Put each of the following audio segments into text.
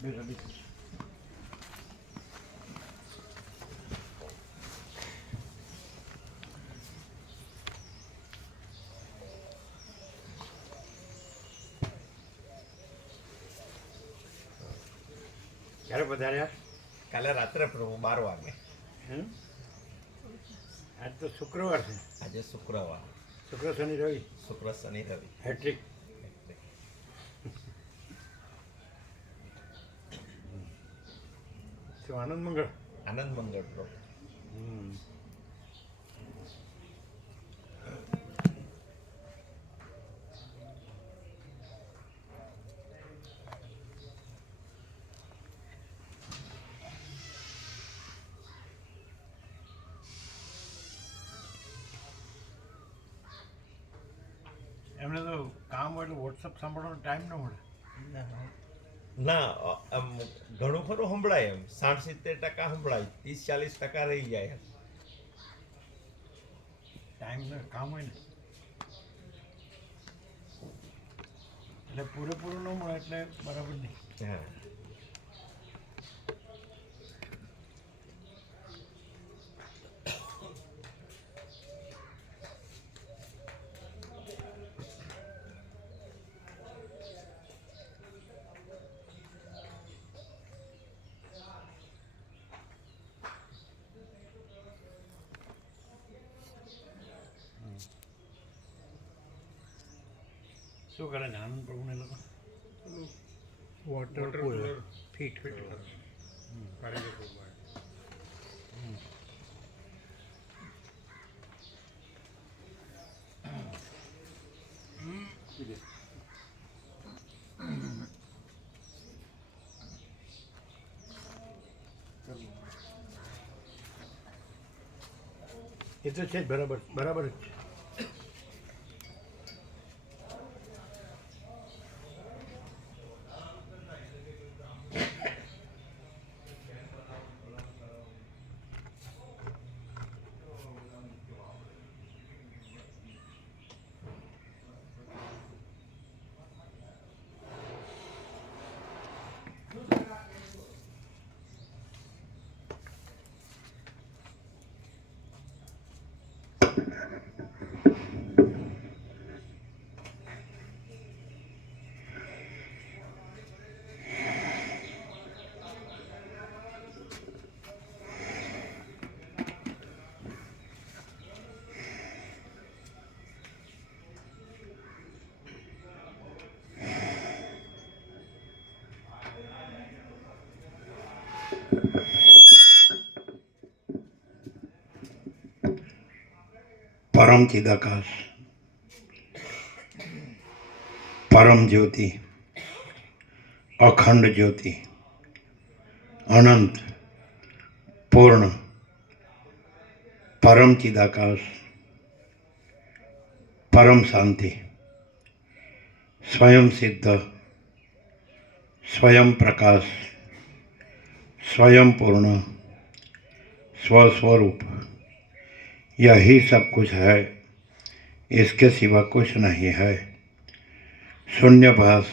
ક્યારે પધાર્યા? કાલે રાત્રે પ્રભુ 12 વાગે. આજ તો શુક્રવાર છે. આજે શુક્રવાર. શુક્ર શનિ રવિ. શુક્ર શનિ રવિ. હેટ્રિક. શું આનંદ મંગળ? આનંદ મંગળ પ્રભુ. એમને તો કામ હોય એટલે વોટ્સઅપ સાંભળવાનો ટાઈમ ન મળે. ના આમ ઘણું ખરું સંભળાય, એમ 60-70% સંભળાય, 30-40% રહી જાય. ટાઈમ ને કામ હોય ને એટલે પૂરેપૂરું ન મળે એટલે બરાબર નહીં. હા. શું કરે છે આનંદ પ્રભુને લોકો? વોટર કુલર ફિટ એ તો છે જ, બરાબર બરાબર જ છે. પરમ ચિદાકાશ, પરમ જ્યોતિ, અખંડ જ્યોતિ, અનંત, પૂર્ણ, પરમ ચિદાકાશ, પરમ શાંતિ, સ્વયં સિદ્ધ, स्वयं प्रकाश, स्वयं पूर्ण, स्वस्वरूप, यही सब कुछ है, इसके सिवा कुछ नहीं है. शून्यभास,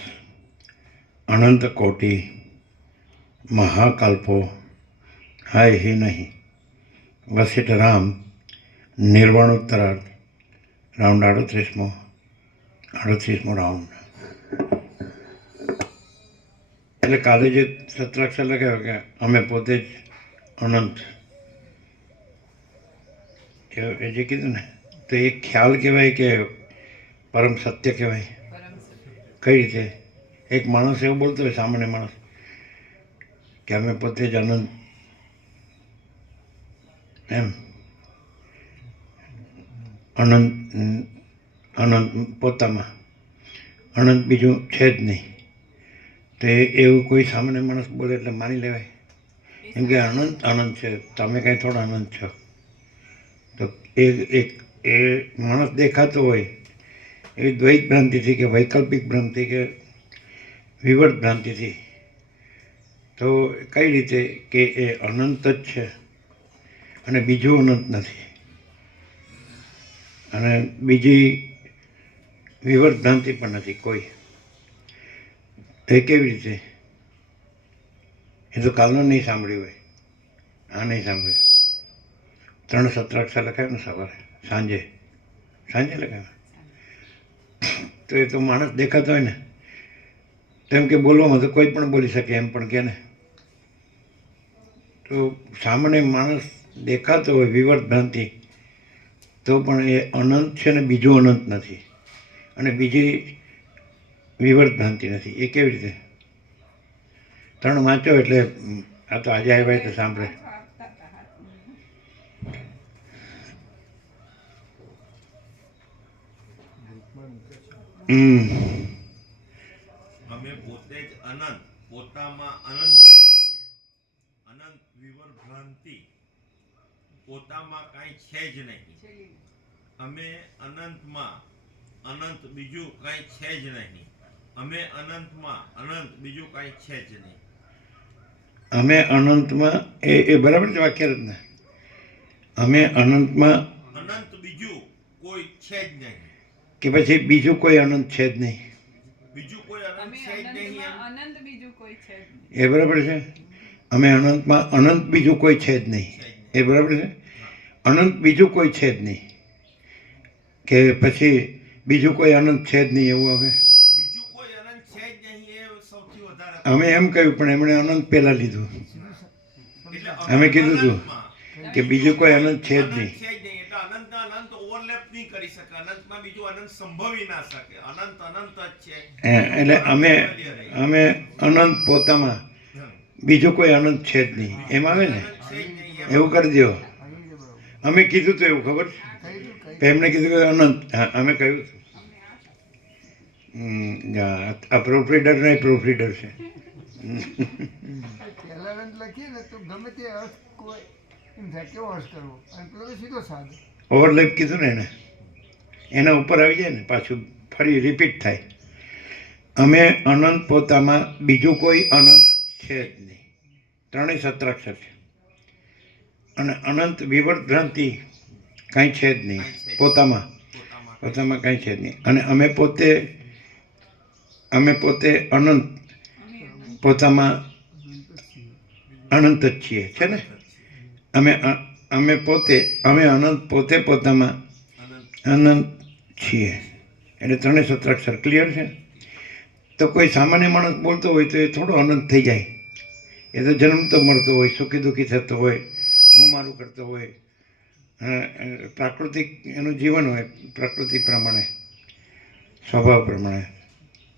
अनंत कोटि, महाकल्पो है ही नहीं. वशिष्ठ राम निर्वाणोत्तरार्ध, राउंड 38મો રાઉન્ડ. એટલે કાલે જે સત્રાક્ષર લખ્યો કે અમે પોતે જ અનંત, એ જે કીધું ને, તો એ ખ્યાલ કહેવાય કે પરમ સત્ય કહેવાય? કઈ રીતે? એક માણસ એવું બોલતો હોય, સામાન્ય માણસ, કે અમે પોતે જ અનંત, એમ અનંત, અનંત પોતામાં, અનંત બીજું છે જ નહીં. તો એવું કોઈ સામાન્ય માણસ બોલે એટલે માની લેવાય? એમ કે અનંત અનંત છે, તમે કાંઈ થોડા અનંત છો. તો એ માણસ દેખાતો હોય એવી દ્વૈત ભ્રાંતિથી કે વૈકલ્પિક ભ્રાંતિ કે વિવર્ત ભ્રાંતિથી, તો કઈ રીતે કે એ અનંત જ છે અને બીજું અનંત નથી, અને બીજી વિવર્ત ભ્રાંતિ પણ નથી કોઈ. એ કેવી રીતે? એ તો કાલનું નહીં સાંભળ્યું હોય, આ નહીં સાંભળ્યું. 3 સત્રાક્ષર લખાયું ને સવારે સાંજે લખાયું. તો એ તો માણસ દેખાતો હોય ને, તેમ કે બોલવામાં તો કોઈ પણ બોલી શકે એમ પણ કે ને. તો સામાન્ય માણસ દેખાતો હોય વિવર્ત ભ્રાંતિ, તો પણ એ અનંત છે ને બીજું અનંત નથી, અને બીજી વિવર્ત ભ્રાંતિ નથી. એ કેવી રીતે? 3 વાંચો એટલે આ તો આજે આવ્યા તો સાંભળે. અમે પોતે જ અનંત, પોતામાં અનંત જ છીએ. અનંત વિવર ભ્રાંતિ, પોતામાં કાંઈ છે જ નહીં. અમે અનંતમાં અનંત, બીજું કાંઈ છે જ નહીં. અમે અનંતમાં અનંત, બીજું કાંઈ છે જ નહીં. અમે અનંતમાં એ બરાબર છે વાક્ય રચના. અમે અનંતમાં અનંત બીજું કોઈ છે જ નહીં. કે પછી બીજું કોઈ અનંત છે જ નહીં, બીજું કોઈ અનંત છે જ નહીં. અનંત બીજું કોઈ છે જ નહીં. એ બરાબર છે. અમે અનંતમાં અનંત બીજું કોઈ છે જ નહીં, એ બરાબર છે. અનંત બીજું કોઈ છે જ નહીં, કે પછી બીજું કોઈ અનંત છે જ નહીં એવું. હવે બીજું કોઈ અનંત છે જ નહીં, એ સૌથી વધારે. અમે એમ કહ્યું, પણ એમણે અનંત પહેલાં લીધું. એટલે અમે કીધું હતું અનંતમાં કે બીજું કોઈ અનંત છે જ અનંત નહીં. છે જ નહીં. એટલે અનંતના અનંત ઓવરલેપ નહીં કરી શકે. અનંતમાં બીજું અનંત સંભવી ના શકે. અનંત અનંત જ છે. એટલે અમે અનંત પોતામાં બીજું કોઈ અનંત છે જ નહીં એમ આવે ને, છે જ નહીં. એવું કરી દો. અમે કીધું તો એવું ખબર છે, એમણે કીધું કે અનંત. હા, અમે કહ્યું હતું. આ પ્રૂફ રીડર નહીં, પ્રૂફ રીડર છે. પહેલા રંગ લખીએ ને તો ગમે તે અર્થ કોઈ એમ થાય કેવો અર્થ કરવો, અને પેલો તો સીધો સાદો. ઓવરલેપ કીધું ને એને, એના ઉપર આવી જાય ને પાછું ફરી રિપીટ થાય. અમે અનંત પોતામાં બીજું કોઈ અનંત છે જ નહીં. 3 સત્રાક્ષર છે. અને અનંત વિવર્ત ભ્રાંતિ કાંઈ છે જ નહીં પોતામાં કાંઈ છે જ નહીં. અને અમે પોતે અનંત પોતામાં અનંત જ છીએ, છે ને. અમે અનંત પોતે પોતામાં અનંત છીએ. એટલે 3 સત્રાક્ષર ક્લિયર છે. તો કોઈ સામાન્ય માણસ બોલતો હોય તો એ થોડો અનંત થઈ જાય. એ તો જન્મતો મળતો હોય, સુખી દુઃખી થતો હોય, હું મારું કરતો હોય, પ્રાકૃતિક એનું જીવન હોય, પ્રકૃતિ પ્રમાણે, સ્વભાવ પ્રમાણે.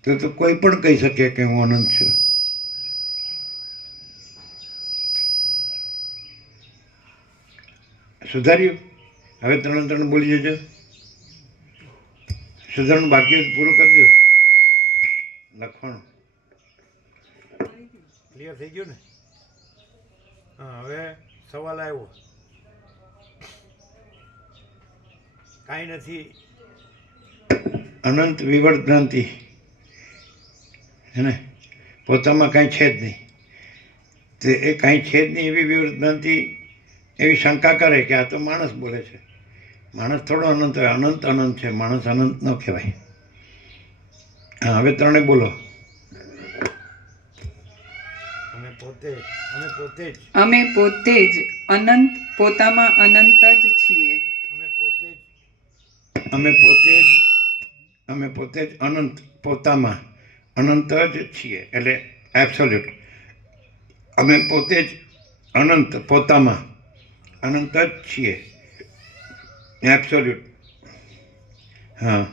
તો કોઈ પણ કહી શકે કે હું અનંત છું. સુધાર્યું? હવે 3 બોલી જજો. સુધારણું બાકી હોય તો પૂરું કરી દો. લખવાનું ક્લિયર થઈ ગયું ને? હા, હવે સવાલ આવ્યો. કાંઈ નથી, અનંત વિવર્ત ભ્રાંતિ હે ને, પોતામાં કાંઈ છે જ નહીં. તે એ કાંઈ છે જ નહીં એવી વિવર્ત ભ્રાંતિ, એવી શંકા કરે કે આ તો માણસ બોલે છે. માણસ થોડો અનંત હોય, અનંત અનંત છે, માણસ અનંત ન કહેવાય. હા, હવે 3 બોલો. અમે પોતે જ અનંત પોતામાં અનંત જ છીએ. અમે પોતે જ અનંત પોતામાં અનંત જ છીએ, એટલે એબ્સોલ્યુટ. અમે પોતે જ અનંત પોતામાં અનંત જ છીએ, એબ્સોલ્યુટ. હા,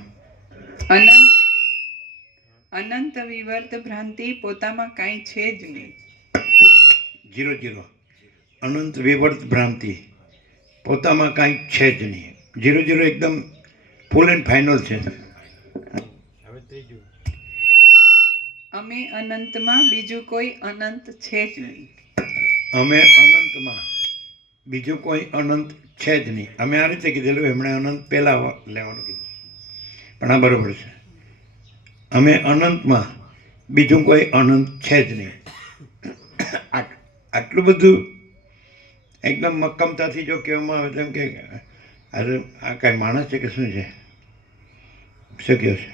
અનંત વિવર્ત ભ્રાંતિ પોતામાં કાંઈ છે જ નહીં. 0 અનંત વિવર્ત ભ્રાંતિ પોતામાં કાંઈ છે જ નહીં. 0 એકદમ ફૂલ એન્ડ ફાઇનલ છે. હવે 3. અમે અનંતમાં બીજું કોઈ અનંત છે જ નહીં. અમે અનંતમાં બીજું કોઈ અનંત છે જ નહીં. અમે આ રીતે કીધેલું, એમણે અનંત પહેલાં લેવાનું કીધું, પણ આ બરાબર છે. અમે અનંતમાં બીજું કોઈ અનંત છે જ નહીં. આટલું બધું એકદમ મક્કમતાથી જો કહેવામાં આવે તેમ કે આ કાંઈ માણસ છે કે શું છે? શક્ય છે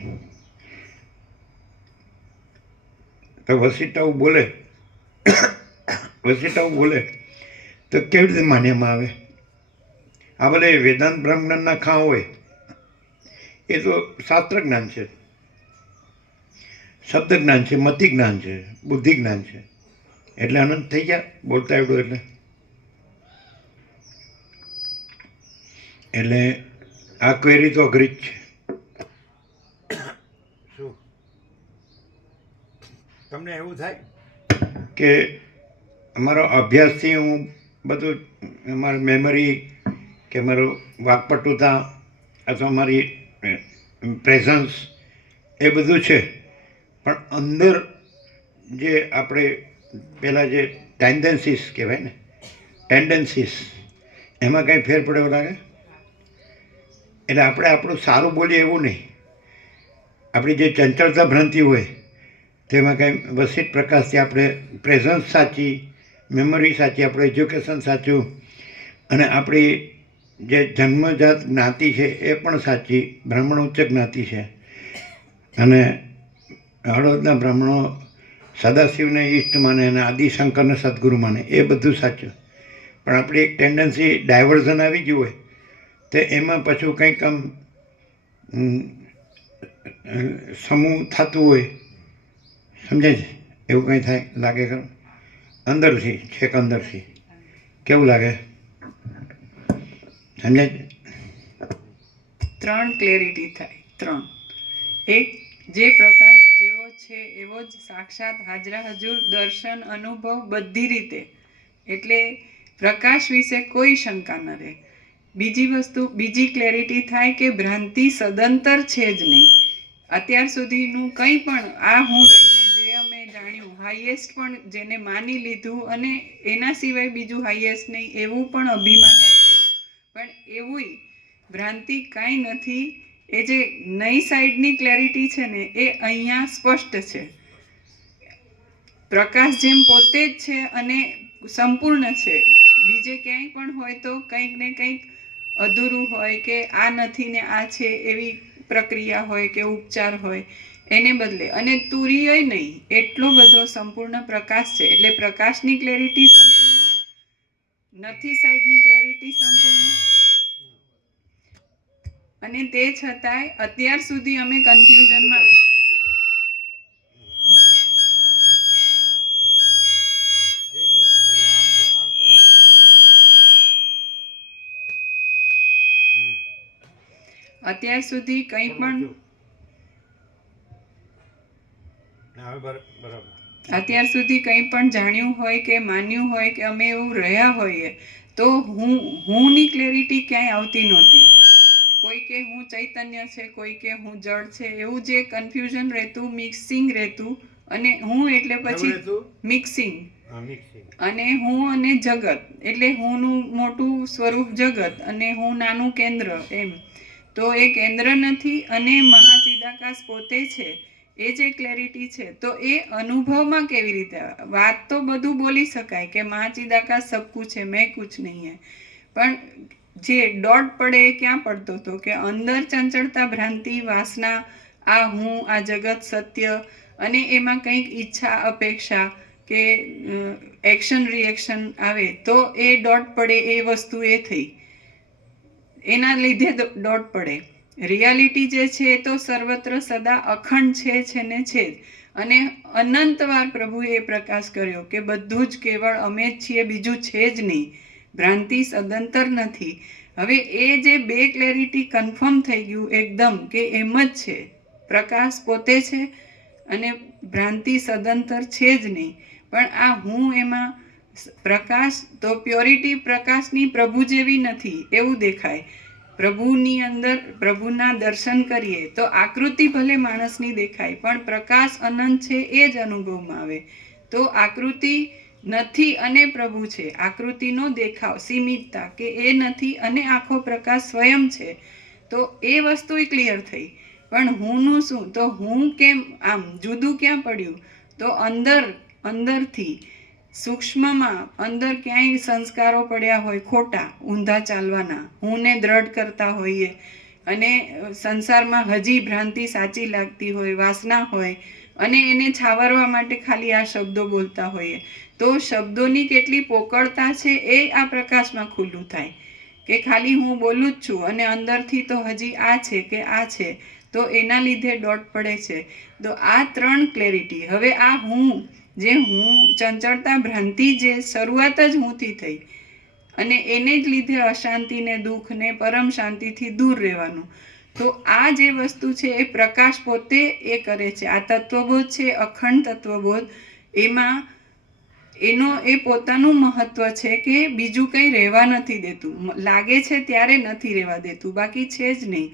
તો વસીટાઓ બોલે વસિષ્ઠ બોલે તો કેવી રીતે માન્યમાં આવે? આ ભલે વેદાંત બ્રહ્મજ્ઞાનના ખાં હોય, એ તો શાસ્ત્ર જ્ઞાન છે, શબ્દ જ્ઞાન છે, મતિ જ્ઞાન છે, બુદ્ધિ જ્ઞાન છે. એટલે અનંત થઈ ગયા બોલતા આવડું એટલે આ ક્વેરી તો અઘરી જ છે. શું તમને એવું થાય કે અમારો અભ્યાસથી હું બધું અમારી મેમરી કે મારું વાકપટુતા અથવા મારી પ્રેઝન્સ એ બધું છે, પણ અંદર જે આપણે પહેલાં જે ટેન્ડન્સીસ કહેવાય ને, ટેન્ડન્સીસ, એમાં કંઈ ફેર પડે એવું લાગે? એટલે આપણે આપણું સારું બોલીએ એવું નહીં, આપણી જે ચંચળતા ભ્રાંતિ હોય તેમાં કંઈ વસિત પ્રકાશથી આપણે પ્રેઝન્સ સાચી, મેમરી સાચી, આપણું એજ્યુકેશન સાચું, અને આપણી જે જન્મજાત જ્ઞાતિ છે એ પણ સાચી, બ્રાહ્મણ ઉચ્ચ જ્ઞાતિ છે, અને હળવદના બ્રાહ્મણો સદાશિવને ઈષ્ટ માને અને આદિશંકરને સદગુરુ માને, એ બધું સાચું. પણ આપણી એક ટેન્ડન્સી ડાયવર્ઝન આવી ગયું હોય તો એમાં પાછું કંઈક આમ સમૂહ થતું હોય, સમજાય છે? એવું કંઈ થાય લાગે ખરું? અંદરથી, છેક અંદરથી કેવું લાગે? સમજાય છે? 3 ક્લેરિટી થાય. 3. એક, જે પ્રકાશ જેવો છે એવો જ સાક્ષાત હાજરા હજુર, દર્શન, અનુભવ બધી રીતે, એટલે પ્રકાશ વિશે કોઈ શંકા ન રહે. બીજી વસ્તુ, બીજી ક્લેરિટી થાય કે ભ્રાંતિ સદંતર છે જ નહીં. અત્યાર સુધીનું કંઈ પણ આ હું રહીને જે અમે જાણ્યું, હાઈએસ્ટ પણ જેને માની લીધું અને એના સિવાય બીજું હાઈએસ્ટ નહીં એવું પણ અભિમાન રાખ્યું, પણ એવુંય ભ્રાંતિ કાંઈ નથી. એ જે નઈ સાઈડની ક્લેરિટી છે ને એ અહીંયા સ્પષ્ટ છે. પ્રકાશ જેમ પોતે જ છે અને સંપૂર્ણ છે. બીજે ક્યાંય પણ હોય તો કંઈક ને કંઈક અધૂરું હોય કે આ નથી ને આ છે એવી પ્રક્રિયા હોય કે ઉપચાર હોય, એને બદલે અને તુરીય નહીં, એટલો બધો સંપૂર્ણ પ્રકાશ છે. એટલે પ્રકાશની ક્લેરિટી સંપૂર્ણ, નથી સાઈડની ક્લેરિટી સંપૂર્ણ, અને તે છતાંય અત્યાર સુધી અમે કન્ફ્યુઝનમાં અત્યાર સુધી કંઈ પણ અત્યાર સુધી કંઈ પણ જાણ્યું હોય કે માન્યું હોય કે અમે એવું રહ્યા હોઈએ તો હુંની ક્લેરિટી ક્યાંય આવતી નહોતી. કોઈ કે હું ચૈતન્ય છે, કોઈ કે હું જળ છે, એવું જે કન્ફ્યુઝન રહેતું, મિક્સિંગ રહેતું, અને હું એટલે પછી મિક્સિંગ, અને હું અને જગત એટલે હુંનું મોટું સ્વરૂપ જગત અને હું નાનું કેન્દ્ર, એમ તો એ કેન્દ્ર નથી અને મહાચિદાકાશ પોતે છે. એ જે ક્લેરિટી છે તો એ અનુભવમાં કેવી રીતે? વાત તો બધું બોલી શકાય કે મહાચિદાકાશ સબ કુછ है, मैं कुछ नहीं है, પણ જે ડોટ પડે એ ક્યાં પડતો હતો કે અંદર ચંચળતા, ભ્રાંતિ, વાસના, આ હું, આ જગત, સત્ય, અને એમાં કંઈક ઈચ્છા, અપેક્ષા કે એક્શન રિએક્શન આવે તો એ ડોટ પડે, એ વસ્તુ એ થઈ, એના લીધે ડોટ પડે. રિયાલિટી જે છે એ તો સર્વત્ર સદા અખંડ છે ને છે જ, અને અનંતવાર પ્રભુએ એ પ્રકાશ કર્યો કે બધું જ કેવળ અમે જ છીએ, બીજું છે જ નહીં, ભ્રાંતિ સદંતર નથી. હવે એ જે બે ક્લેરિટી કન્ફર્મ થઈ ગયું એકદમ કે એમ જ છે, પ્રકાશ પોતે છે અને ભ્રાંતિ સદંતર છે જ નહીં. પણ આ હું એમાં પ્રકાશ તો પ્યોરિટી પ્રકાશની પ્રભુ જેવી નથી એવું દેખાય. પ્રભુની અંદર પ્રભુના દર્શન કરીએ તો આકૃતિ ભલે માણસની દેખાય પણ પ્રકાશ અનંત છે એ જ અનુભવમાં આવે. તો આકૃતિ નથી અને પ્રભુ છે, આકૃતિનો દેખાવ, સીમિતતા કે એ નથી અને આખો પ્રકાશ સ્વયં છે, તો એ વસ્તુ ક્લિયર થઈ. પણ હુંનું શું? તો હું કેમ આમ જુદું ક્યાં પડ્યું? તો અંદરથી સૂક્ષ્મમાં અંદર ક્યાંય સંસ્કારો પડ્યા હોય ખોટા, ઊંધા ચાલવાના, હુંને દ્રઢ કરતા હોઈએ અને સંસારમાં હજી ભ્રાંતિ સાચી લાગતી હોય, વાસના હોય અને એને છાવરવા માટે ખાલી આ શબ્દો બોલતા હોઈએ, તો તો શબ્દોની કેટલી પોકળતા છે એ આ પ્રકાશમાં ખુલ્લું થાય કે ખાલી હું બોલું જ છું અને અંદરથી તો હજી આ છે કે આ છે, તો એના લીધે ડોટ પડે છે. તો આ 3 ક્લેરિટી. હવે આ હું ચંચળતા ભ્રાંતિ જે શરૂઆત જ હુંથી થઈ અને એને જ લીધે અશાંતિ ને દુઃખ ને પરમ શાંતિથી દૂર રહેવાનું. તો આ જે વસ્તુ છે એ પ્રકાશ પોતે એ કરે છે. આ તત્વબોધ છે, અખંડ તત્વબોધ, એમાં એનો એ પોતાનું મહત્વ છે કે બીજું કંઈ રહેવા નથી દેતું. લાગે છે ત્યારે નથી રહેવા દેતું, બાકી છે જ નહીં.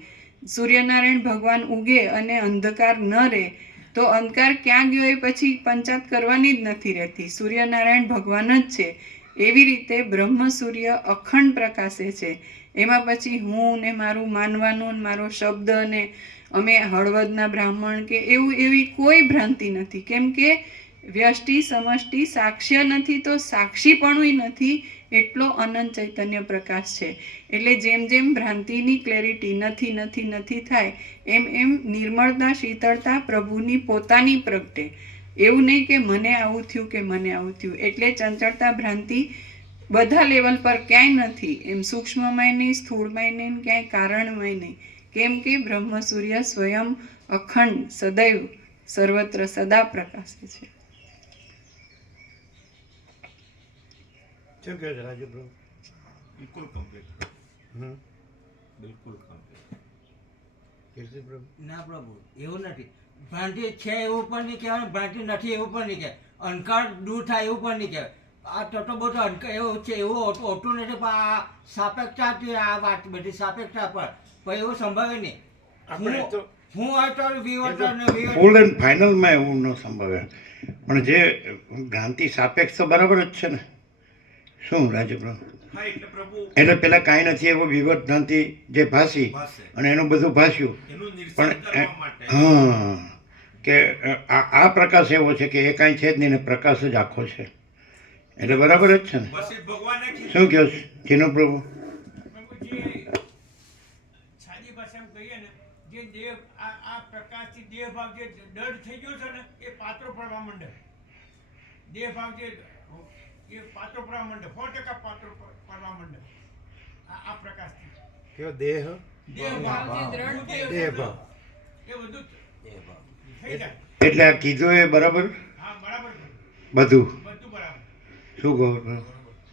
સૂર્યનારાયણ ભગવાન ઉગે અને અંધકાર ન રહે તો અંધકાર ક્યાં ગયો એ પછી પંચાત કરવાની જ નથી રહેતી. સૂર્યનારાયણ ભગવાન જ છે. એવી રીતે બ્રહ્મ સૂર્ય અખંડ પ્રકાશે છે. એમાં પછી હું ને મારું માનવાનું ને મારો શબ્દ ને અમે હળવદના બ્રાહ્મણ કે એવી કોઈ ભ્રાંતિ નથી. કેમ કે વ્યષ્ટિ સમષ્ટિ સાક્ષ્ય નથી તો સાક્ષીપણું નથી, એટલો અનંત ચૈતન્ય પ્રકાશ છે. એટલે જેમ જેમ ભ્રાંતિની ક્લેરિટી નથી થાય એમ એમ નિર્મળતા શીતળતા પ્રભુની પોતાની પ્રગટે. એવું નહીં કે મને આવું થયું કે મને આવું થયું. એટલે ચંચળતા ભ્રાંતિ બધા લેવલ પર ક્યાંય નથી, એમ સૂક્ષ્મમય નહીં, સ્થૂળમય નહીં, ક્યાંય કારણમય નહીં. કેમ કે બ્રહ્મ સૂર્ય સ્વયં અખંડ સદૈવ સર્વત્ર સદા પ્રકાશે છે. શું કહે છે રાજુપ્રભુ? બિલકુલ કમ્પ્લીટ. બિલકુલ કમ્પ્લીટ. કીર્તિપ્રભુ? ના પ્રભુ, એવું નથી. ભ્રાંતિ છે એવું પણ નહીં કહેવાય, ભ્રાંતિ નથી એવું પણ નહીં કહેવાય, અંધકાર દૂર થાય એવું પણ નહીં કહેવાય. આ તત્વબોધ અંધકાર એવું છે, એવું હોતું નથી. પણ આ સાપેક્ષતાથી આ વાત બધી સાપેક્ષતા પર પણ એવું સંભવે નહીં. હું હોય તો વિવર્તન ફૂલ એન્ડ ફાઇનલમાં એવું ન સંભવે. પણ જે ભ્રાંતિ સાપેક્ષ તો બરાબર જ છે ને. શું રાજુપ્રભુ? હા, એટલે પ્રભુ એટલે પેલા કાંઈ નથી એવો વિવર્ત ભ્રાંતિ જે ભાસી ભાષે અને એનું બધું ભાસ્યું. એનું નિરસન પણ કરવા માટે હા, કે આ પ્રકાશ એવો છે કે એ કાંઈ છે જ નહીં ને પ્રકાશ જ આખો છે. એટલે બરાબર જ છે ને. પછી ભગવાને કીધું શું કહો છો જીનો પ્રભુ? જે સાદી ભાષામાં કહીએ ને, જે દેહ આ પ્રકાશથી દેહ ભાગ જે દઢ થઈ ગયો છે ને એ પાત્રો પડવા માંડે. દેહ ભાગ જે એ પાત્રો પડવા માંડે, 100% પાત્રો પડવા માંડે આ પ્રકાશથી. કયો દેહ? દેહ ભાગ જે દ્રઢ થઈ ગયો દેહ છે, ભાવ. એ બધું થઈ જાય. એટલે આ કીધું એ બરાબર હા, બરાબર છે. બધું. બધું બરાબર. શું કહો છો?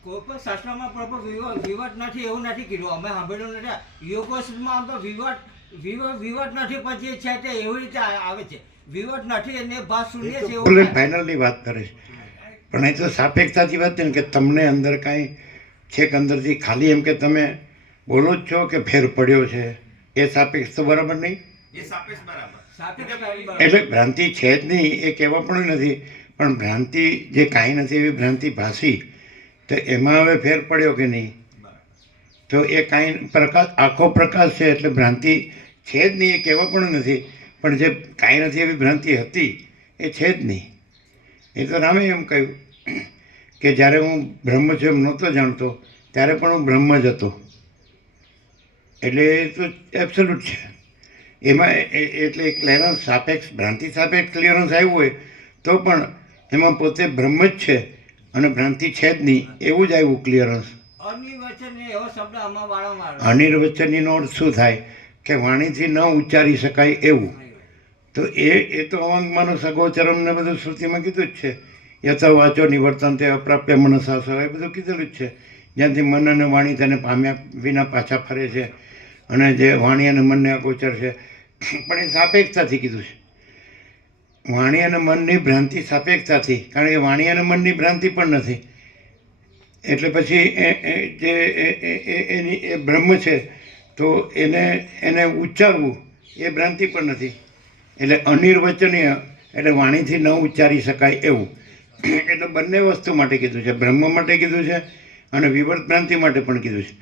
કોઈ પણ શાસ્ત્રમાં પ્રભુ વિવટ નથી એવું નથી કીધું. અમે સાંભળ્યું નથી. યોગોમાં આમ તો વિવટ નથી, પણ જે છે તે એવી રીતે આવે છે. વિવટ નથી એને ભાત શૂન્ય છે એવું ફૂલ એન્ડ થાય. ફાઇનલની વાત કરે છે. પણ એ તો સાપેક્ષતાથી વાત છે ને, કે તમને અંદર કાંઈ છેક અંદરથી ખાલી એમ કે તમે બોલો જ છો કે ફેર પડ્યો છે, એ સાપેક્ષ તો બરાબર નહીં. એ સાપેક્ષ બરાબર. સાપેક્ષતા બરાબર. એટલે ભ્રાંતિ છે જ નહીં એ કહેવા પણ નથી. પણ ભ્રાંતિ જે કાંઈ નથી એવી ભ્રાંતિ ભાસી, તો એમાં હવે ફેર પડ્યો કે નહીં? તો એ કાંઈ પ્રકાશ આખો પ્રકાશ છે. એટલે ભ્રાંતિ છે જ નહીં એ કહેવા પણ નથી. પણ જે કાંઈ નથી એવી ભ્રાંતિ હતી એ છે જ નહીં. એ તો રામે એમ કહ્યું કે જ્યારે હું બ્રહ્મ છું એમ નહોતો જાણતો ત્યારે પણ હું બ્રહ્મ જ હતો. એટલે એ તો એબ્સોલ્યુટ છે. એમાં એટલે ક્લિયરન્સ સાપેક્ષ ભ્રાંતિ સાપેક્ષ ક્લિયરન્સ આવ્યું હોય તો પણ એમાં પોતે બ્રહ્મ જ છે અને ભ્રાંતિ છે જ નહીં એવું જ આવ્યું ક્લિયરન્સ. અનિર્વચનીય એવો શબ્દ આમાં વારંવાર અનિર્વચનીનો અર્થ શું થાય? કે વાણીથી ન ઉચ્ચારી શકાય એવું. તો એ તો અવાંગમાનો સગોચરમ ને બધું શ્રુતિમાં કીધું જ છે. યથ વાચો નિવર્તન તે અપ્રાપ્ય મનસાસ એ બધું કીધેલું જ છે. જ્યાંથી મન અને વાણી તેને પામ્યા વિના પાછા ફરે છે અને જે વાણી અને મનને અગોચર છે. પણ એ સાપેક્ષતાથી કીધું છે. વાણી અને મનની ભ્રાંતિ સાપેક્ષતાથી, કારણ કે વાણી અને મનની ભ્રાંતિ પણ નથી. એટલે પછી જે એની એ બ્રહ્મ છે તો એને ઉચ્ચારવું એ ભ્રાંતિ પણ નથી. એટલે અનિર્વચનીય એટલે વાણીથી ન ઉચ્ચારી શકાય એવું. એટલે બંને વસ્તુ માટે કીધું છે. બ્રહ્મ માટે કીધું છે અને વિવર્ત ભ્રાંતિ માટે પણ કીધું છે.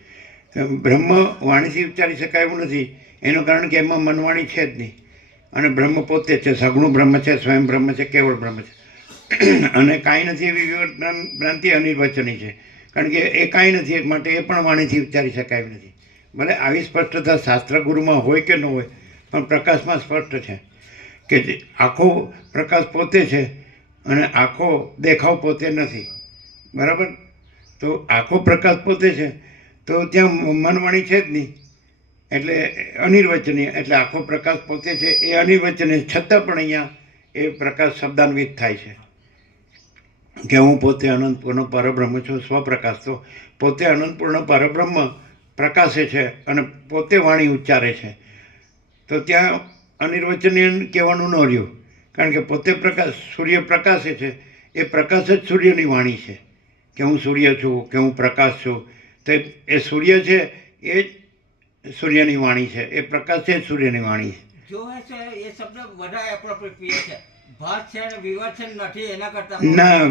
બ્રહ્મ વાણીથી ઉચ્ચારી શકાય એવું નથી. એનું કારણ કે એમાં મનવાણી છે જ નહીં. અને બ્રહ્મ પોતે છે, સગુણ બ્રહ્મ છે, સ્વયં બ્રહ્મ છે, કેવળ બ્રહ્મ છે. અને કાંઈ નથી એવી વિવર્ત ભ્રાંતિ અનિર્વચની છે. કારણ કે એ કાંઈ નથી માટે એ પણ વાણીથી ઉચ્ચારી શકાય એમ નથી. ભલે આવી સ્પષ્ટતા શાસ્ત્રગુરુમાં હોય કે ન હોય, પણ પ્રકાશમાં સ્પષ્ટ છે કે આખો પ્રકાશ પોતે છે અને આખો દેખાવ પોતે નથી. બરાબર. તો આખો પ્રકાશ પોતે છે, તો ત્યાં મનવાણી છે જ નહીં, એટલે અનિર્વચનીય. એટલે આખો પ્રકાશ પોતે છે એ અનિર્વચનીય, છતાં પણ અહીંયા એ પ્રકાશ શબ્દાન્વિત થાય છે કે હું પોતે અનંતપૂર્ણ પરબ્રહ્મ છું. સ્વપ્રકાશ તો પોતે અનંતપૂર્ણ પરબ્રહ્મ પ્રકાશે છે અને પોતે વાણી ઉચ્ચારે છે. તો ત્યાં અનિર્વચનીય કહેવાનું ન રહ્યું, કારણ કે પોતે પ્રકાશ, સૂર્ય પ્રકાશે છે, એ પ્રકાશ જ સૂર્યની વાણી છે કે હું સૂર્ય છું, કે હું પ્રકાશ છું. તો એ સૂર્ય છે એ જ સૂર્યની વાણી છે, એ પ્રકાશ છે જ સૂર્યની વાણી છે. જો હે છે એ શબ્દ વધારે એપ્રોપ્રિએટ છે. ભાસ છે અને વિવર છે નથી એના કરતા ના,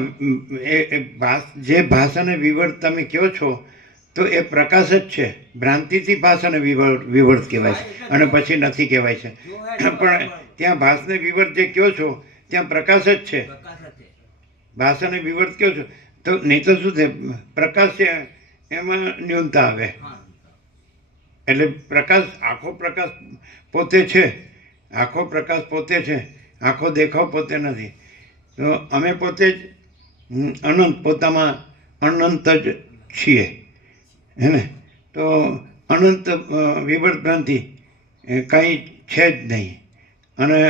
જે ભાષ અને વિવર્ત તમે કહો છો તો એ પ્રકાશ જ છે. ભ્રાંતિથી ભાષ અને વિવર્ત કહેવાય છે અને પછી નથી કહેવાય છે. પણ ત્યાં ભાષ ને વિવર્ત જે કહો છો ત્યાં પ્રકાશ જ છે. પ્રકાશ જ છે. ભાષ અને વિવર્ત કહો છો તો નહીં તો શું છે, પ્રકાશ છે એમાં ન્યૂનતા આવે. હા. એટલે પ્રકાશ, આખો પ્રકાશ પોતે છે, આખો પ્રકાશ પોતે છે, આખો દેખાવ પોતે નથી. તો અમે પોતે જ અનંત, પોતામાં અનંત જ છીએ, હે ને. તો અનંત વિવર્ત ભ્રાંતિ કાંઈ છે જ નહીં. અને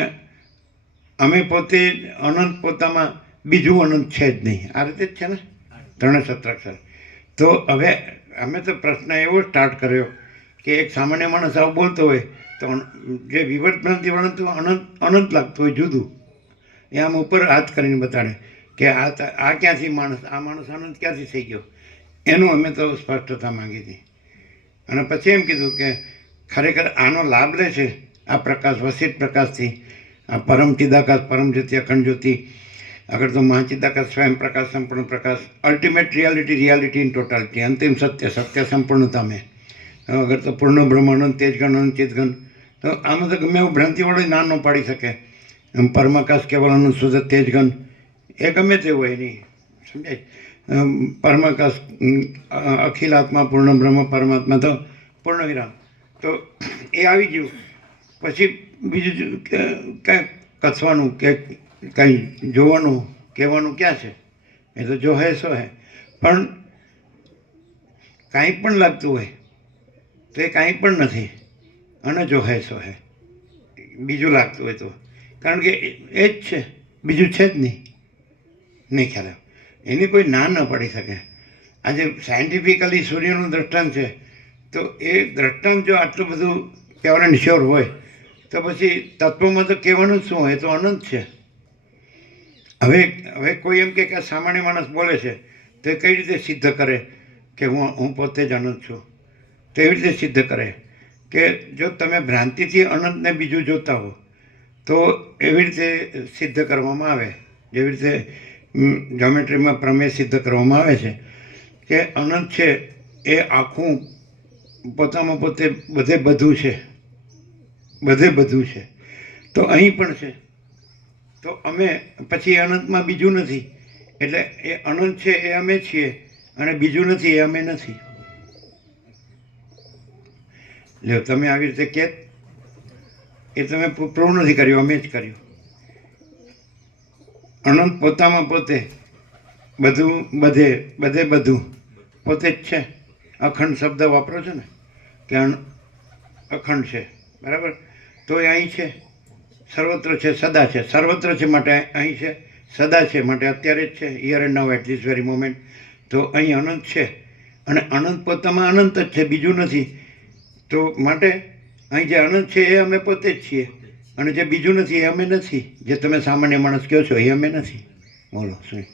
અમે પોતે અનંત, પોતામાં બીજું અનંત છે જ નહીં. આ રીતે જ છે ને, 3 અક્ષર. તો હવે અમે તો પ્રશ્ન એવો સ્ટાર્ટ કર્યો કે એક સામાન્ય માણસ આવું બોલતો હોય તો જે વિવર્ત ભ્રાંતિ વાળું તો અનંત લાગતું હોય જુદું, એ આમ ઉપર હાથ કરીને બતાડે કે આ ક્યાંથી આ માણસ અનંત ક્યાંથી થઈ ગયો. એનું અમે તો સ્પષ્ટતા માંગી હતી. અને પછી એમ કીધું કે ખરેખર આનો લાભ લે છે આ પ્રકાશ, વસિત પ્રકાશથી, આ પરમ ચિદાકાશ, પરમ જ્યોતિ, અખંડ જ્યોતિ, આગળ તો મહાચિદાકાશ, સ્વયં પ્રકાશ, સંપૂર્ણ પ્રકાશ, અલ્ટિમેટ રિયાલિટી ઇન ટોટાલિટી, અંતિમ સત્ય સંપૂર્ણતા મેં. અગર તો પૂર્ણ બ્રહ્મ, અનંત તેજગણ, અનંત ચિતગણ. તો આમાં તો ગમે એવું ભ્રાંતિવાળો ના ન પાડી શકે. એમ પરમાકાશ, કેવલ અનંત શુદ્ધ તેજગણ, એ ગમે તે હોય નહીં, સમજાય. પરમાકાશ, અખિલાત્મા, પૂર્ણ બ્રહ્મ, પરમાત્મા, તો પૂર્ણ વિરામ. તો એ આવી ગયું. પછી બીજું કાંઈ કથવાનું કે કંઈ જોવાનું કહેવાનું ક્યાં છે? એ તો જો હે સો હે. પણ કાંઈ પણ લાગતું હોય તો એ કાંઈ પણ નથી, અને જો હે સો હે બીજું લાગતું હોય તો, કારણ કે એ જ છે, બીજું છે જ નહીં ખ્યાલ આવે. એની કોઈ ના ન પડી શકે. આજે સાયન્ટિફિકલી સૂર્યનું દ્રષ્ટાંત છે, તો એ દ્રષ્ટાંત જો આટલું બધું પ્યોર એન્ડ શ્યોર હોય તો પછી તત્વમાં તો કહેવાનું જ શું હોય, તો અનંત છે. હવે કોઈ એમ કે સામાન્ય માણસ બોલે છે તો એ કઈ રીતે સિદ્ધ કરે કે હું પોતે જ અનંત છું? તો એવી રીતે સિદ્ધ કરે કે જો તમે ભ્રાંતિથી અનંતને બીજું જોતા હો તો એવી રીતે સિદ્ધ કરવામાં આવે. જેવી રીતે જ્યોમેટ્રીમાં પ્રમેય સિદ્ધ કરવામાં આવે છે કે અનંત છે એ આખું પોતામાં પોતે બધે બધું છે, બધે બધું છે. તો અહીં પણ છે. તો અમે પછી અનંતમાં બીજું નથી, એટલે એ અનંત છે એ અમે છીએ અને બીજું નથી એ અમે નથી. લ્યો, તમે આવી રીતે કે એ તમે પ્રૂવ નથી કર્યું, અમે જ કર્યું. અનંત પોતામાં પોતે, બધું બધે બધું પોતે જ છે. અખંડ શબ્દ વાપરો છો ને કે અખંડ છે, બરાબર. તો એ અહીં છે, સર્વત્ર છે, સદા છે. સર્વત્ર છે માટે અહીં છે, સદા છે માટે અત્યારે જ છે, here and now, at this very moment. તો અહીં અનંત છે અને અનંત પોતામાં અનંત જ છે, બીજું નથી. તો માટે અહીં જે અનંત છે એ અમે પોતે જ છીએ અને જે બીજું નથી એ અમે નથી. જે તમે સામાન્ય માણસ કહો છો એ અમે નથી. બોલો શું?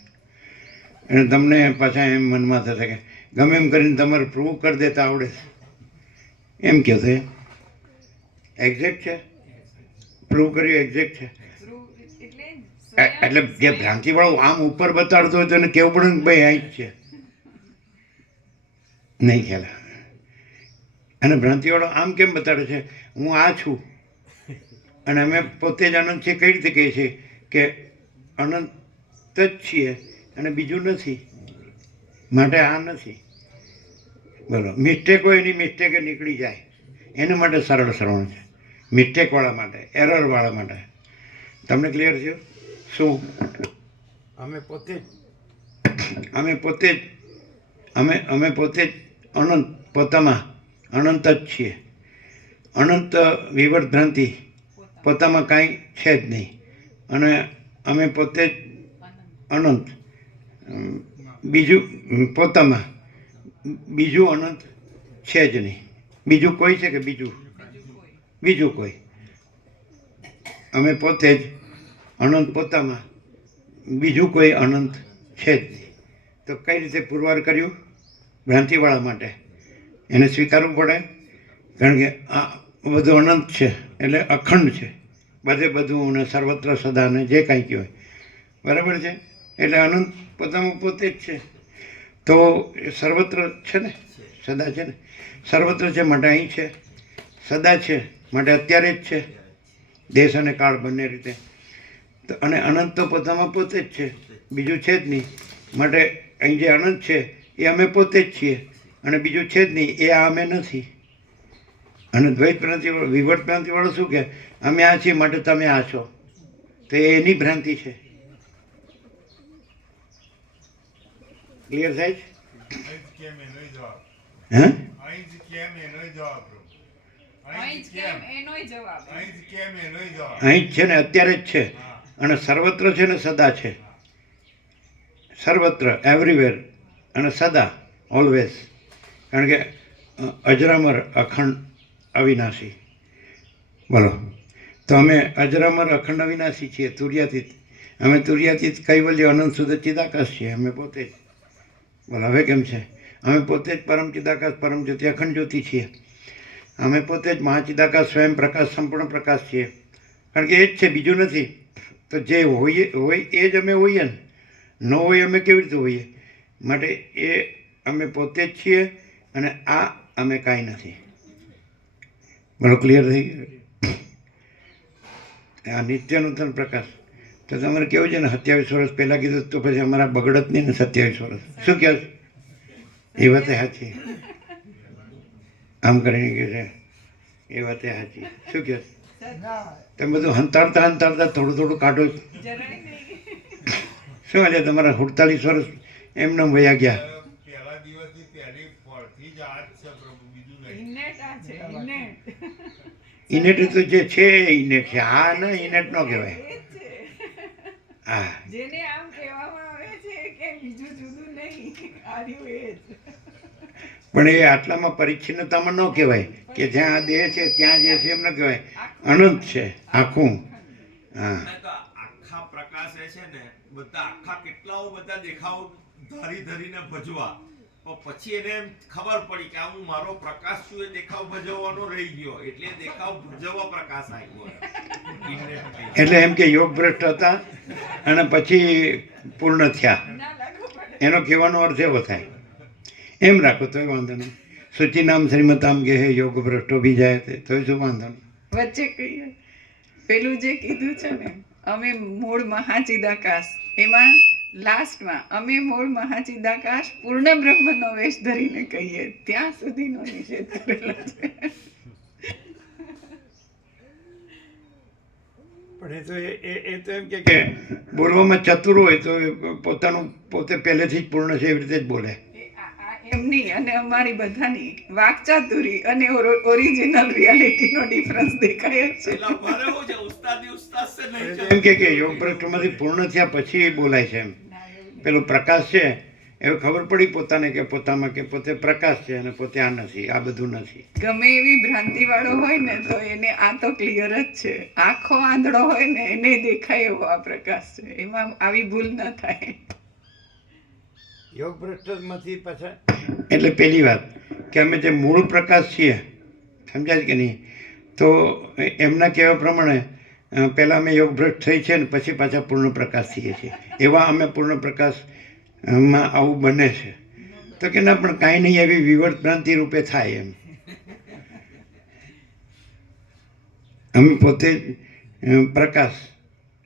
અને તમને પાછા એમ મનમાં થશે કે ગમે એમ કરીને તમારે પ્રૂવ કરી દેતા આવડે છે એમ કહો તો એક્ઝેક્ટ છે, પ્રૂવ કર્યું એક્ઝેક્ટ છે. એટલે જે ભ્રાંતિવાળો આમ ઉપર બતાડતો હોય તો એને કેવું પડે ને ભાઈ અહીં જ છે, નહીં ખ્યાલ. અને ભ્રાંતિવાળો આમ કેમ બતાડે છે હું આ છું અને અમે પોતે જ અનંત છે? કઈ રીતે કહીએ છીએ કે અનંત જ છીએ અને બીજું નથી, માટે આ નથી. બોલો, મિસ્ટેક હોય એની મિસ્ટેક નીકળી જાય એના માટે સરળ શ્રવણ છે. મિસ્ટેકવાળા માટે, એરરવાળા માટે. તમને ક્લિયર છે શું? અમે પોતે જ અમે પોતે જ અમે પોતે જ અનંત પોતામાં અનંત જ છીએ. અનંત વિવર્ત ભ્રાંતિ પોતામાં કાંઈ છે જ નહીં, અને અમે પોતે જ અનંત બીજું પોતામાં બીજું અનંત છે જ નહીં. બીજું કોઈ છે કે બીજું કોઈ? અમે પોતે જ અનંત પોતામાં, બીજું કોઈ અનંત છે જ નહીં. તો કઈ રીતે પુરવાર કર્યું? ભ્રાંતિવાળા માટે એને સ્વીકારવું પડે, કારણ કે આ બધું અનંત છે એટલે અખંડ છે, બધું ને સર્વત્ર સદા ને જે કાંઈ કહેવાય, બરાબર છે. એટલે અનંત પોતામાં પોતે જ છે, તો એ સર્વત્ર છે ને, સદા છે ને, સર્વત્ર છે માટે અહીં છે, સદા છે માટે અત્યારે જ છે, દેશ અને કાળ બંને રીતે. તો અને અનંત તો પોતામાં પોતે જ છે, બીજું છે જ નહીં. માટે અહીં જે અનંત છે એ અમે પોતે જ છીએ, અને બીજું છે જ નહીં એ આ અમે નથી. અને દ્વૈત ભ્રાંતિવાળો વિવર્ત ભ્રાંતિવાળો શું કહે? અમે આ છીએ માટે તમે આ છો. તો એ એની ભ્રાંતિ છે. ક્લિયર થાય છે? હે? અહીં જ છે ને, અત્યારે જ છે, અને સર્વત્ર છે ને, સદા છે. સર્વત્ર, એવરીવેર, અને સદા, ઓલવેઝ. કારણ કે અજરામર, અખંડ, અવિનાશી. બોલો, તો અમે અજરામર, અખંડ, અવિનાશી છીએ, તુર્યાતીત. અમે તુર્યાતીત કૈવલ્ય અનંત શુદ્ધ ચિદાકાશ છીએ, અમે પોતે જ. બોલો હવે કેમ છે? અમે પોતે જ પરમ ચિદાકાશ, પરમ જ્યોતિ, અખંડ જ્યોતિ છીએ. અમે પોતે જ મહાચિદાકાશ, સ્વયં પ્રકાશ, સંપૂર્ણ પ્રકાશ છીએ. કારણ કે એ જ છે, બીજું નથી. તો જે હોય એ જ અમે હોઈએ ને, ન હોય અમે કેવી રીતે હોઈએ? માટે એ અમે પોતે જ છીએ, અને આ અમે કાંઈ નથી. બોલો ક્લિયર થઈ ગયું? આ નિત્ય નૂતન પ્રકાશ. તો તમારે કેવું છે ને, 27 વર્ષ પહેલાં કીધું તો પછી અમારા બગડત નહીં ને 27 વર્ષ. શું કહે છે? એ વાતે સાચી. આમ કરીને કહે છે એ વાતે સાચી. શું કહે છે? તમે બધું હંતાડતા થોડું કાઢો. શું આજે તમારા 48 વર્ષ એમને વયા ગયા? પહેલા દિવસની પહેલી પડથી જ આ જ છે પ્રભુ, બીજું નહીં. ઇનેટ તો જે છે ઇનેટ છે. હા ને, ઇનેટ ન કહેવાય. હા, જેને આમ કહેવામાં આવે છે કે બીજું જુદું નહીં, આર્યું એ જ. પણ એ આટલામાં પરિચ્છિન્નતામાં ન કહેવાય કે જ્યાં આ દેહ છે ત્યાં જે છે એમ ન કહેવાય. અનંત છે આખું. હા, આખા પ્રકાશે છે ને, બધા આખા કેટલાઓ બધા દેખાવ ધરીને ભજવા, પણ પછી એને એમ ખબર પડી કે આ હું મારો પ્રકાશ છું, એ દેખાવ ભજવવાનો રહી ગયો, એટલે દેખાવ ભજવવા પ્રકાશ આવ્યો. એટલે એમ કે યોગ ભ્રષ્ટ હતા અને પછી પૂર્ણ થયા, એનો કહેવાનો અર્થ એવો થાય. એમ રાખો તોય વાંધો નહીં. સૂચિ નામ શ્રીમતામ કે હે યોગ ભ્રષ્ટો બી જાય તોય શું વાંધો નહીં. વચ્ચે કહીએ પેલું જે કીધું છે ને, અમે મૂળ મહાચિદાકાશ, એમાં લાસ્ટમાં અમે મૂળ મહાચિદાકાશ પૂર્ણ બ્રહ્મનો વેશ ધરીને કહીએ, ત્યાં સુધીનો નિષેધ કરેલો છે. પણ એ તો એ તો એમ કે બોલવામાં ચતુર હોય તો પોતાનું પોતે પહેલેથી જ પૂર્ણ છે એવી રીતે જ બોલે. એમની અને અમારી બધાની વાકચાતુરી અને ઓરિજિનલ રિયાલિટીનો ડિફરન્સ દેખાય જ છે. એમ કે યોગ ભ્રષ્ટમાંથી પૂર્ણ થયા પછી બોલાય છે એમ. પેલું પ્રકાશ છે એવું ખબર પડી પોતાને કે પોતામાં કે પોતે પ્રકાશ છે અને પોતે આ નથી, આ બધું નથી. ગમે એવી ભ્રાંતિવાળો હોય ને તો એને આ તો ક્લિયર જ છે. આખો આંધળો હોય ને એને દેખાય એવો આ પ્રકાશ છે, એમાં આવી ભૂલ ન થાય. યોગ ભ્રષ્ટમાંથી પાછા એટલે પહેલી વાત કે અમે જે મૂળ પ્રકાશ છીએ, સમજાય કે નહીં? તો એમના કહેવા પ્રમાણે પહેલાં અમે યોગ ભ્રષ્ટ થઈ છે ને પછી પાછા પૂર્ણ પ્રકાશ થઈએ છીએ. એવા અમે પૂર્ણ પ્રકાશમાં આવું બને છે. તો કે ના, પણ કાંઈ નહીં, એવી વિવર્ત ભ્રાંતિ રૂપે થાય એમ. અમે પોતે પ્રકાશ,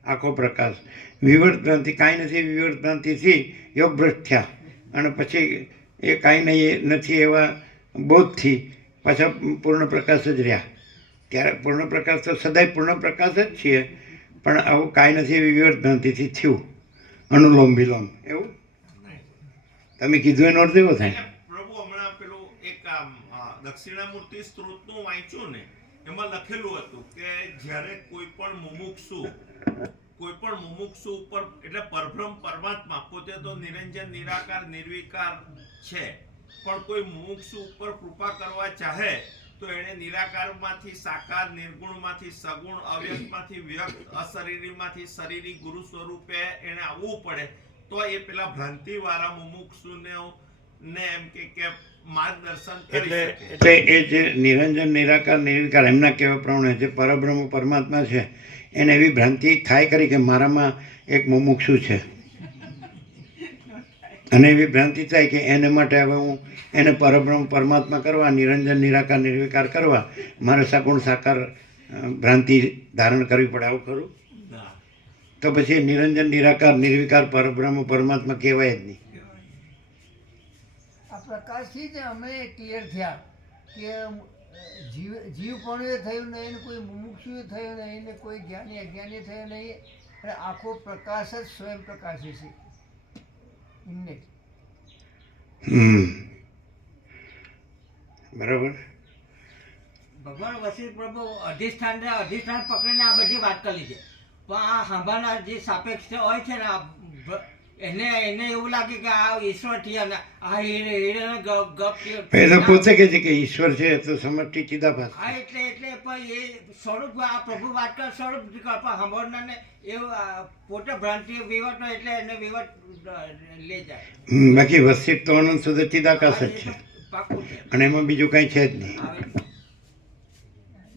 આખો પ્રકાશ. વિવર્ત ભ્રાંતિ કાંઈ નથી, વિવર્ત ભ્રાંતિથી યોગ ભ્રષ્ટ થયા અને પછી એ કાંઈ નહીં નથી એવા બોધથી પાછા પૂર્ણ પ્રકાશ જ રહ્યા. ત્યારે પૂર્ણ પ્રકાશ તો સદાય પૂર્ણ પ્રકાશ જ છીએ, પણ આવું કાંઈ નથી એવી વિવર્ત ભ્રાંતિથી થયું, અનુલોમ વિલોમ એવું. તમે કીધું એનો અર્થ એવો થાય. એટલે પ્રભુ હમણાં પેલું એક દક્ષિણામૂર્તિ સ્ત્રોતનું વાંચ્યું ને, એમાં લખેલું હતું કે જ્યારે કોઈ પણ મુમુક્ષુ ઉપર, એટલે પરબ્રહ્મ પરમાત્મા પોતે તો નિરંજન નિરાકાર નિર્વિકાર છે, પણ કોઈ મુમુક્ષુ ઉપર કૃપા કરવા ચાહે તો એને નિરાકારમાંથી સાકાર, નિર્ગુણમાંથી સગુણ, અવ્યક્તમાંથી વ્યક્ત, અશરીરીમાંથી શરીરી ગુરુ સ્વરૂપે એને આવવું પડે, તો એ પેલા ભ્રાંતિવાળા મુમુક્ષુને ને એમ કે માર્ગદર્શન કરી શકે. એટલે એ જે નિરંજન નિરાકાર નિર્વિકાર એમના કહેવા પ્રમાણે જે પરબ્રહ્મ પરમાત્મા છે એને એવી ભ્રાંતિ થાય કરી કે મારામાં એક મુમુક્ષુ છે, અને એવી ભ્રાંતિ થાય કે એને માટે હવે હું એને પરબ્રહ્મ પરમાત્મા કરવા, નિરંજન નિરાકાર નિર્વિકાર કરવા મારે સગુણ સાકાર ભ્રાંતિ ધારણ કરવી પડે. આવું ખરું? ના. તો પછી એ નિરંજન નિરાકાર નિર્વિકાર પરબ્રહ્મ પરમાત્મા કહેવાય જ નહીં. આ પ્રકાશથી જ અમે ક્લિયર થયા કે જીવ પણ એ થયું નહીં, કોઈ મુમુક્ષુ થયું નહીં, ને કોઈ જ્ઞાની અજ્ઞાની થયું નહીં, અને આખો પ્રકાશ જ સ્વયં પ્રકાશી છે એમને. બરાબર. ભગવાન વશિષ્ઠ પ્રભુ અધિષ્ઠાન પકડીને આ બધી વાત કરી છે, પણ આ સાંભળનાર જે સાપેક્ષ હોય છે ને, એને એવું લાગે કે આ ઈશ્વર થયા ને આ હીરાનો ગપ એ તો પોતે કહે છે કે ઈશ્વર છે તો સમષ્ટિ ચિદાભાસ. હા, એટલે પણ એ સ્વરૂપ આ પ્રભુ વાત કર સ્વરૂપ પણ સાંભળનારને એવું પોતે ભ્રાંતિ વિવટ હોય એટલે એને વિવટ લે જાય. બાકી વસ્તિક તો અનંત સુધી ચિદાકાશ જ છે, પાકું છે. અને એમાં બીજું કંઈ છે જ નહીં.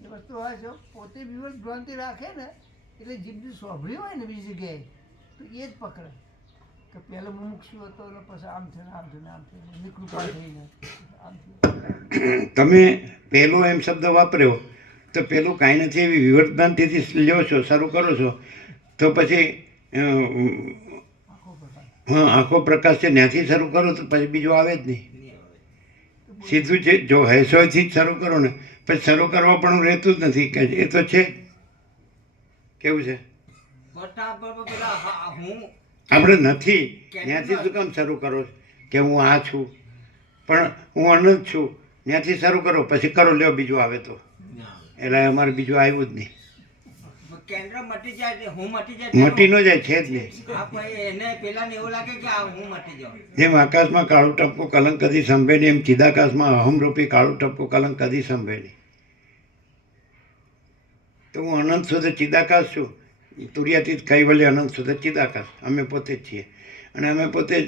એ વસ્તુ હોય છે, પોતે વિવત ભ્રાંતિ રાખે ને એટલે જેટલું સ્વાભળી હોય ને બીજી જગ્યાએ તો એ જ પકડે કે પહેલો મુમુક્ષુ હતો ને પછી આમ થઈને આમ થઈને આમ થઈને એની કૃપા થઈને આમ થયું. તમે પહેલો એમ શબ્દ વાપર્યો તો પેલું કાંઈ નથી એવી વિવર્ત ભ્રાંતિથી લ્યો છો, શરૂ કરો છો, તો પછી આખો પ્રકાર હા આખો પ્રકાશ છે ત્યાંથી શરૂ કરો તો પછી બીજું આવે જ નહીં. સીધું છે જો હેસોથી જ શરૂ કરો ને પછી શરૂ કરવા પણ રહેતું જ નથી કે એ તો છે. કેવું છે? હું આપણે નથી ત્યાંથી શું કામ શરૂ કરો કે હું આ છું, પણ હું અનંત છું ત્યાંથી શરૂ કરો પછી કરો લ્યો બીજું આવે તો. એટલે અમારે બીજું આવ્યું જ નહીં. કેન્દ્ર મટી જાય, હું મટી જાય, મટી ન જાય, છે જ નહીં. હા, પણ એને પેલાને એવું લાગે કે આ હું મટી જાઉં. જેમ આકાશમાં કાળું ટપકું કલંક કદી સંભે નહીં, એમ ચિદાકાશમાં અહમરૂપી કાળું ટપકું કલંક કદી સંભે નહીં. તો હું અનંત સુધી ચિદાકાશ છું, તુર્યાતીત કૈવલ્ય અનંત સુધી ચિદાકાશ અમે પોતે જ છીએ, અને અમે પોતે જ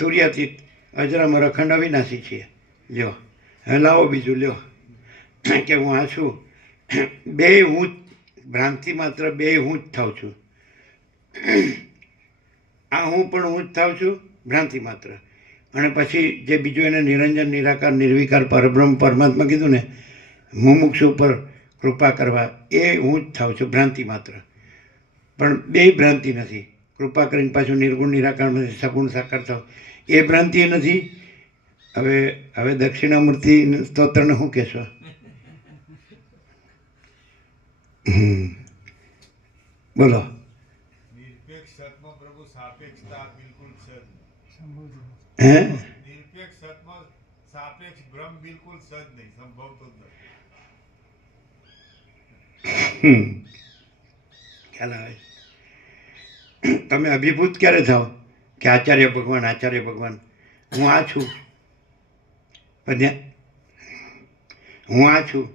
તુર્યાતીત અજરામર અખંડ અવિનાશી છીએ. લ્યો હવે લાવો બીજું લ્યો કે હું આ છું, બે હું ભ્રાંતિ માત્ર બે હું જ થાઉં છું. આ હું પણ હું જ થાઉં છું ભ્રાંતિ માત્ર, અને પછી જે બીજું એને નિરંજન નિરાકાર નિર્વિકાર પરબ્રહ્મ પરમાત્મા કીધું ને, મુમુક્ષુ ઉપર કૃપા કરવા એ હું જ થાઉં છું ભ્રાંતિ માત્ર. પણ બે ભ્રાંતિ નથી. કૃપા કરીને પાછું નિર્ગુણ નિરાકારમાંથી સગુણ સાકાર થાવ એ ભ્રાંતિ નથી. હવે દક્ષિણામૂર્તિ સ્તોત્રને શું કહેશો? બોલો. નિરપેક્ષ સત્માં પ્રભુ સાપેક્ષતા બિલકુલ છે જ નહીં. સંભવ હે નિરપેક્ષ સત્માં સાપેક્ષ બ્રહ્મ બિલકુલ છે જ નહીં, સંભવતો જ નથી. ખ્યાલ આવે? તમે અભિભૂત ક્યારે થાવ કે આચાર્ય ભગવાન હું આ છું, પણ હું આ છું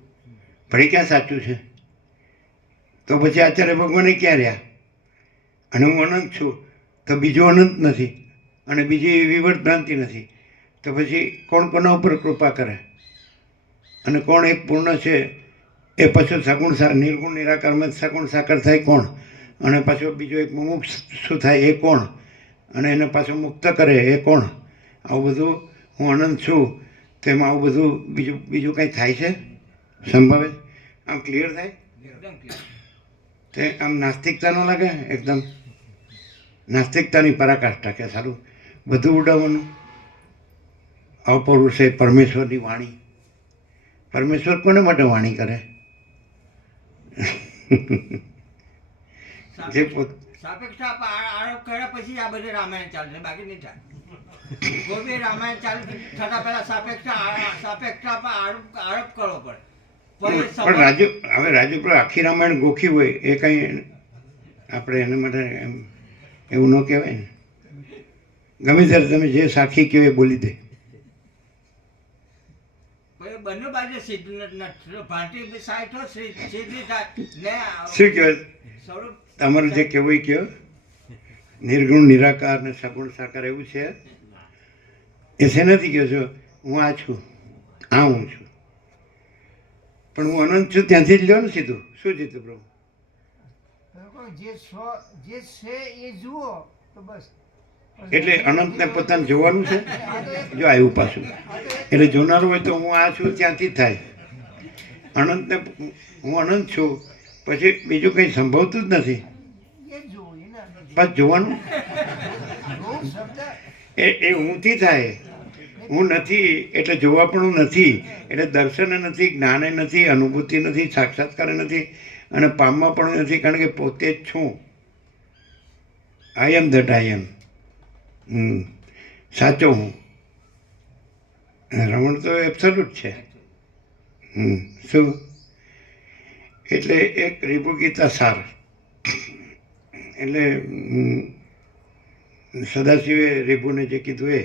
પણ એ ક્યાં સાચું છે? તો પછી આચાર્ય ભગવાન ક્યાં રહ્યા? અને હું અનંત છું તો બીજું અનંત નથી, અને બીજી વિવર્ત ભ્રાંતિ નથી, તો પછી કોણ કોના ઉપર કૃપા કરે? અને કોણ એક પૂર્ણ છે એ પાછું સગુણ નિર્ગુણ નિરાકારમાં સગુણ સાકાર થાય કોણ? અને પાછો બીજો એક મુમુક્ષ શું થાય એ કોણ? અને એને પાછું મુક્ત કરે એ કોણ? આવું બધું હું અનંત છું તો એમાં આવું બધું બીજું કંઈ થાય છે? સંભવે? આમ ક્લિયર થાય? એકદમ clear. તે આમ નાસ્તિકતા ન લાગે? એકદમ નાસ્તિકતાની પરાકાષ્ઠા કે સારું બધું ઉડાવવાનું. અપૌરુષે પરમેશ્વરની વાણી. પરમેશ્વર કોને માટે વાણી કરે? જે પોત સાપેક્ષતા આરોપ કર્યા પછી આ બધે રામાયણ ચાલશે, બાકી નહીં થાય. કોઈ બી રામાયણ ચાલુ થતા પહેલા સાપેક્ષતા પર આરોપ કરવો પડે પણ એ પણ રાજુ હવે રાજુ પર આખી રામાયણ ગોખી હોય એ કંઈ આપણે એના માટે એવું ન કહેવાય ને. ગમે ત્યારે તમે જે સાખી કહો એ બોલી દે. પણ એ બંને બાજુ સિદ્ધ ભાંતિ સાઈડ હોય સીધી થાય ને શું કહેવાય સ્વરૂપ તમારું જે કહેવું એ કહો. નિર્ગુણ નિરાકાર ને સગુણ સાકાર એવું છે એ શેનાથી કહો છો? હું આ છું, આ હું છું, પણ હું અનંત છું ત્યાંથી જ લ્યો ને સીધું. શું જીતું પ્રભુ? જે છે એ જુઓ તો બસ. એટલે અનંતને પોતાને જોવાનું છે. જો આવ્યું પાછું. એટલે જોનારું હોય તો હું આ છું ત્યાંથી જ થાય. અનંતને હું અનંત છું પછી બીજું કંઈ સંભવતું જ નથી. એ જ જોવું એને બસ જોવાનું જોવું શબ્દ એ હુંથી થાય. હું નથી એટલે જોવા પણ હું નથી એટલે દર્શન નથી, જ્ઞાને નથી, અનુભૂતિ નથી, સાક્ષાત્કાર નથી અને પામવા પણ નથી, કારણ કે પોતે જ છું. આઈ એમ ધેટ આઈ એમ. સાચો હું. રમણ તો એબ્સોલ્યુટ છે. શું? એટલે એક રીભુ ગીતા સાર એટલે સદાશિવે રીભુને જે કીધું એ,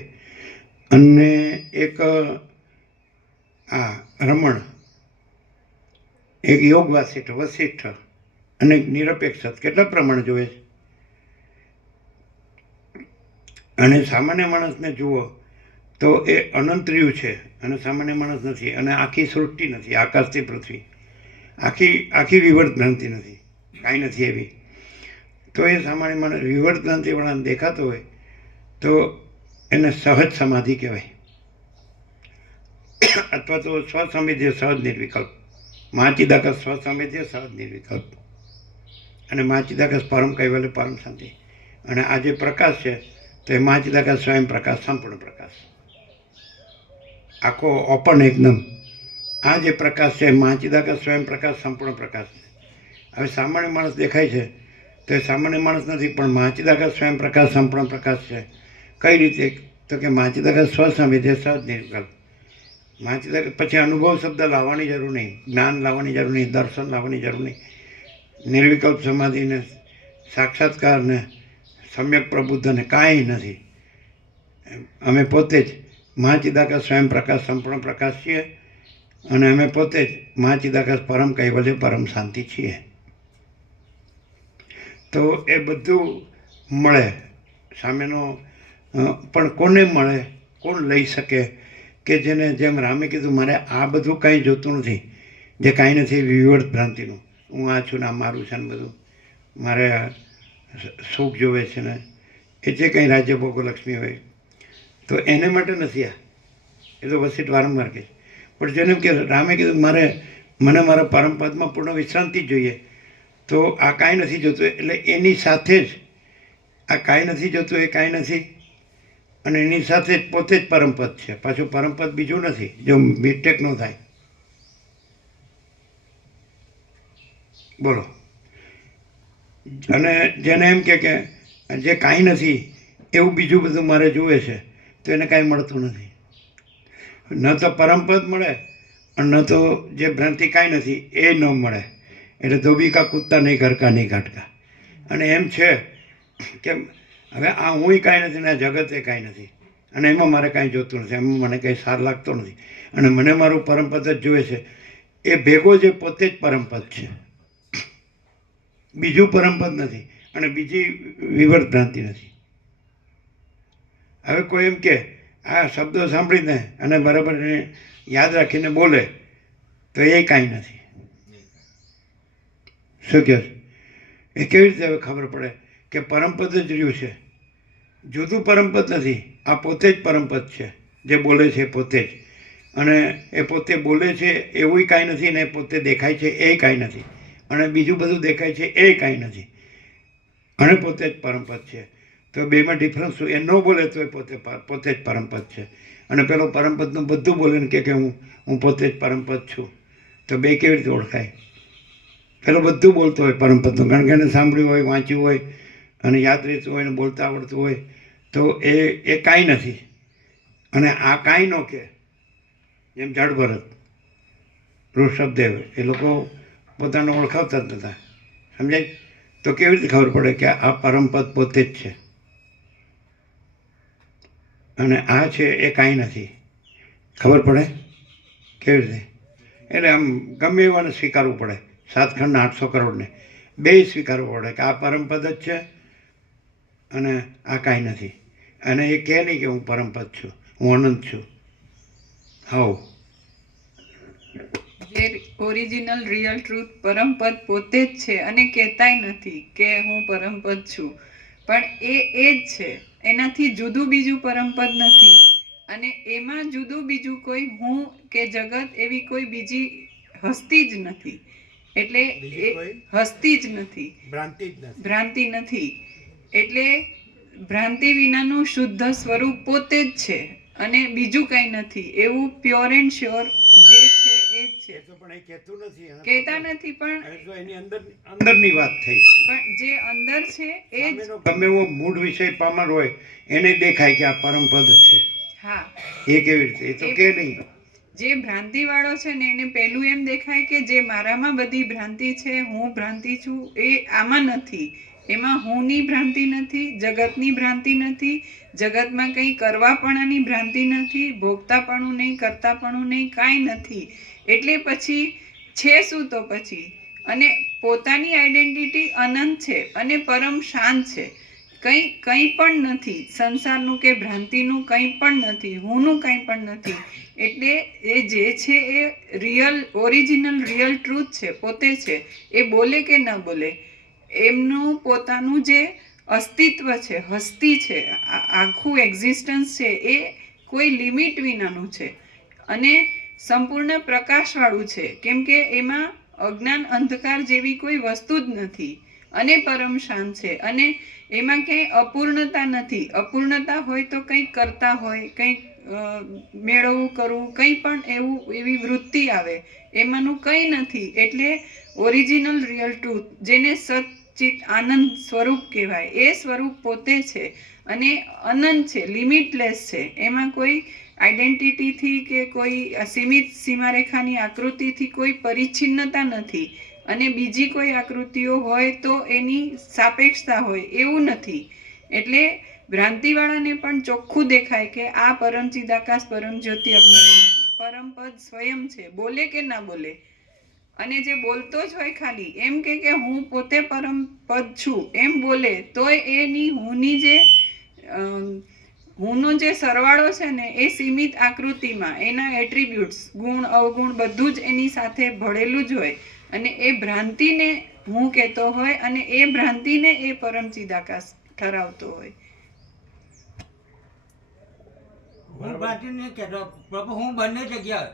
અને એક આ રમણ, એક યોગ વસિષ્ઠ અને એક નિરપેક્ષ કેટલા પ્રમાણ જોવે છે. અને સામાન્ય માણસને જુઓ તો એ અનંત રહ્યું છે અને સામાન્ય માણસ નથી, અને આખી સૃષ્ટિ નથી, આકાશથી પૃથ્વી આખી વિવર્ત ભ્રાંતિ નથી, કાંઈ નથી એવી. તો એ સામાન્ય માણસ વિવર્ત ભ્રાંતિવાળાને દેખાતો હોય તો એને સહજ સમાધિ કહેવાય, અથવા તો સ્વસંવેદ્ય સહજ નિર્વિકલ્પ. મહાચિદાકાશ સ્વસંવેદ્ય સહજ નિર્વિકલ્પ અને મહાચિદાકાશ પરમ કૈવલ્ય પરમ શાંતિ. અને આ જે પ્રકાશ છે તો એ મહાચિદાકાશ સ્વયં પ્રકાશ, સંપૂર્ણ પ્રકાશ, આખો ઓપન એકદમ. આ જે પ્રકાશ છે મહાચિદાકાશ સ્વયં પ્રકાશ, સંપૂર્ણ પ્રકાશ. હવે સામાન્ય માણસ દેખાય છે તો એ સામાન્ય માણસ નથી, પણ મહાચિદાકાશ સ્વયં પ્રકાશ, સંપૂર્ણ પ્રકાશ છે. કઈ રીતે? તો કે મહાચિદાકાશ સ્વસંવેદ્ય સહજ નિર્વિકલ્પ. મહાચિદાકાશ પછી અનુભવ શબ્દ લાવવાની જરૂર નહીં, જ્ઞાન લાવવાની જરૂર નહીં, દર્શન લાવવાની જરૂર નહીં. નિર્વિકલ્પ સમાધિને, સાક્ષાત્કારને, સમ્યક પ્રબુદ્ધને કાંઈ નથી. અમે પોતે જ મહાચિદાકાશ સ્વયં પ્રકાશ, સંપૂર્ણ પ્રકાશ છીએ અને અમે પોતે જ મહાચિદાકાશ પરમ કૈવલ્ય પરમ શાંતિ છીએ. તો એ બધું મળે સામેનો. પણ કોને મળે? કોણ લઈ શકે? કે જેને, જેમ રામે કીધું, મારે આ બધું કાંઈ જોતું નથી, જે કાંઈ નથી વિવર્ત ભ્રાંતિનું. હું આ છું ને આ મારું છે ને બધું મારે સુખ જોવે છે ને એ જે કંઈ રાજ્ય ભોગો લક્ષ્મી હોય તો એને માટે નથી આ. એ તો વસિષ્ઠ વારંવાર કહે. પણ જેને કે રામે કીધું મને મારા પરમપદમાં પૂર્ણ વિશ્રાંતિ જ જોઈએ, તો આ કાંઈ નથી જોતું. એટલે એની સાથે જ આ કાંઈ નથી જોતું એ કાંઈ નથી, અને એની સાથે જ પોતે જ પરમપદ છે. પાછું પરમપદ બીજું નથી, જો મિસ્ટેક ન થાય. બોલો. અને જેને એમ કે જે કાંઈ નથી એવું બીજું બધું મારે જુએ છે તો એને કાંઈ મળતું નથી. ન તો પરમપદ મળે અને ન તો જે ભ્રાંતિ કાંઈ નથી એ ન મળે. એટલે ધોબી કા કૂદતા નહીં, ઘર કા નહીં ઘાટકા. અને એમ છે કે હવે આ હુંય કાંઈ નથી ને આ જગત એ કાંઈ નથી, અને એમાં મારે કાંઈ જોતું નથી, એમાં મને કંઈ સાર લાગતો નથી, અને મને મારું પરમપદ જ જોઈએ છે. એ ભેગો જે પોતે જ પરમપદ છે, બીજું પરમપદ નથી અને બીજી વિવર્ત ભ્રાંતિ નથી. હવે કોઈ એમ કે આ શબ્દો સાંભળીને અને બરાબર એને યાદ રાખીને બોલે તો એ કાંઈ નથી. શું કહે? એ કેવી રીતે હવે ખબર પડે કે પરમપદ જ રહ્યું છે, જુદું પરમપદ નથી. આ પોતે જ પરમપદ છે, જે બોલે છે પોતે જ. અને એ પોતે બોલે છે એવું કાંઈ નથી, ને પોતે દેખાય છે એ કાંઈ નથી, અને બીજું બધું દેખાય છે એ કાંઈ નથી, અને પોતે જ પરમપદ છે. તો બેમાં ડિફરન્સ શું? એ ન બોલે તો એ પોતે જ પરમપદ છે, અને પેલો પરમપદનું બધું બોલે ને કે હું પોતે જ પરમપદ છું. તો બે કેવી રીતે ઓળખાય? પેલો બધું બોલતો હોય પરમપદનું, કારણ કે એને સાંભળ્યું હોય, વાંચ્યું હોય અને યાદ રહેતું હોય ને બોલતા આવડતું હોય, તો એ કાંઈ નથી, અને આ કાંઈ ન કે, જેમ જડ ભરત ઋષભદેવ એ લોકો પોતાને ઓળખાવતા જ નહોતા, સમજાય? તો કેવી રીતે ખબર પડે કે આ પરમપદ પોતે જ છે અને આ છે એ કાંઈ નથી? ખબર પડે કેવી રીતે? એટલે આમ ગમે એવાને સ્વીકારવું પડે, 7 ખંડના 800 કરોડને બે સ્વીકારવું પડે કે આ પરમપદ જ છે અને આ કાંઈ નથી. અને એ કહે નહીં કે હું પરમપદ છું, હું અનંત છું. હાઉ? જે ઓરિજિનલ રિયલ ટ્રુથ પરમપદ પોતે જ છે અને કહેતાય નથી કે હું પરમપદ છું, પણ એ જ છે, એનાથી જુદું બીજું પરમપદ નથી. અને એમાં જુદું બીજું કોઈ હું કે જગત એવી કોઈ બીજી હસ્તી જ નથી. એટલે બીજી કોઈ હસ્તી જ નથી, ભ્રાંતિ જ નથી. ભ્રાંતિ નથી. એટલે ભ્રાંતિ વિનાનું શુદ્ધ સ્વરૂપ પોતે જ છે અને બીજું કંઈ નથી. એવું પ્યોર એન્ડ શ્યોર જે છે એ જ છે. એ તો પણ એ કહેતું નથી, કહેતા નથી, પણ એ તો એની અંદરની વાત થઈ. જે અંદર છે એ જ. સામેનો ગમે એવો મૂળ વિષય પામર હોય એને દેખાય કે આ પરમપદ જ છે. હા, એ કેવી રીતે? એ તો કે નહીં. જે ભ્રાંતિ વાળો છે ને એને પહેલું એમ દેખાય કે જે મારામાં બધી ભ્રાંતિ છે, હું ભ્રાંતિ છું, એ આમાં નથી. એમાં હુંની ભ્રાંતિ નથી, જગતની ભ્રાંતિ નથી, જગતમાં કંઈ કરવાપણાની ભ્રાંતિ નથી, ભોગતાપણું નહીં, કરતાપણું નહીં, કાંઈ નથી. એટલે પછી છે શું? તો પછી અને પોતાની આઈડેન્ટિટી અનંત છે અને પરમ શાંત છે. કંઈ પણ નથી, સંસારનું કે ભ્રાંતિનું કંઈ પણ નથી, હુંનું કંઈ પણ નથી. એટલે એ જે છે એ રિયલ ઓરિજિનલ રિયલ ટ્રુથ છે, પોતે છે. એ બોલે કે ન બોલે, એમનું પોતાનું જે અસ્તિત્વ છે, હસ્તી છે, આખું એક્ઝિસ્ટન્સ છે, એ કોઈ લિમિટ વિનાનું છે અને સંપૂર્ણ પ્રકાશવાળું છે. કેમ કે એમાં અજ્ઞાન અંધકાર જેવી કોઈ વસ્તુ જ નથી અને પરમ શાંત છે. અને એમાં ક્યાંય અપૂર્ણતા નથી. અપૂર્ણતા હોય તો કંઈક કરતા હોય, કંઈક મેળવવું કરવું, કંઈ પણ એવી વૃત્તિ આવે, એમાંનું કંઈ નથી. એટલે ઓરિજિનલ રિયલ ટ્રુથ, જેને સચ્ચિત આનંદ સ્વરૂપ કહેવાય, એ સ્વરૂપ પોતે છે અને અનંત છે, લિમિટલેસ છે. એમાં કોઈ આઈડેન્ટિટીથી કે કોઈ સીમિત સીમારેખાની આકૃતિથી કોઈ પરિચ્છિન્નતા નથી. અને બીજી કોઈ આકૃતિઓ હોય તો એની સાપેક્ષતા હોય, એવું નથી. એટલે ભ્રાંતિવાળાને પણ ચોખ્ખું દેખાય કે આ પરમ ચિદાકાશ પરમ જ્યોતિ અજ્ઞાની નથી, પરમપદ સ્વયં છે, બોલે કે ના બોલે. અને જે બોલતો જ હોય ખાલી એમ કે હું પોતે પરમપદ છું એમ બોલે તોય એની હુંની જે હુંનો જે સરવાળો છે ને એ સીમિત આકૃતિમાં એના એટ્રીબ્યુટ્સ, ગુણ અવગુણ બધું જ એની સાથે ભળેલું જ હોય. અને એ ભ્રાંતિને હું કહેતો હોય અને એ ભ્રાંતિને એ પરમ ચિદાકાશ ઠરાવતો હોય. હું ભ્રાંતિ નહીં કહેતો પ્રભુ, હું બંને જગ્યાએ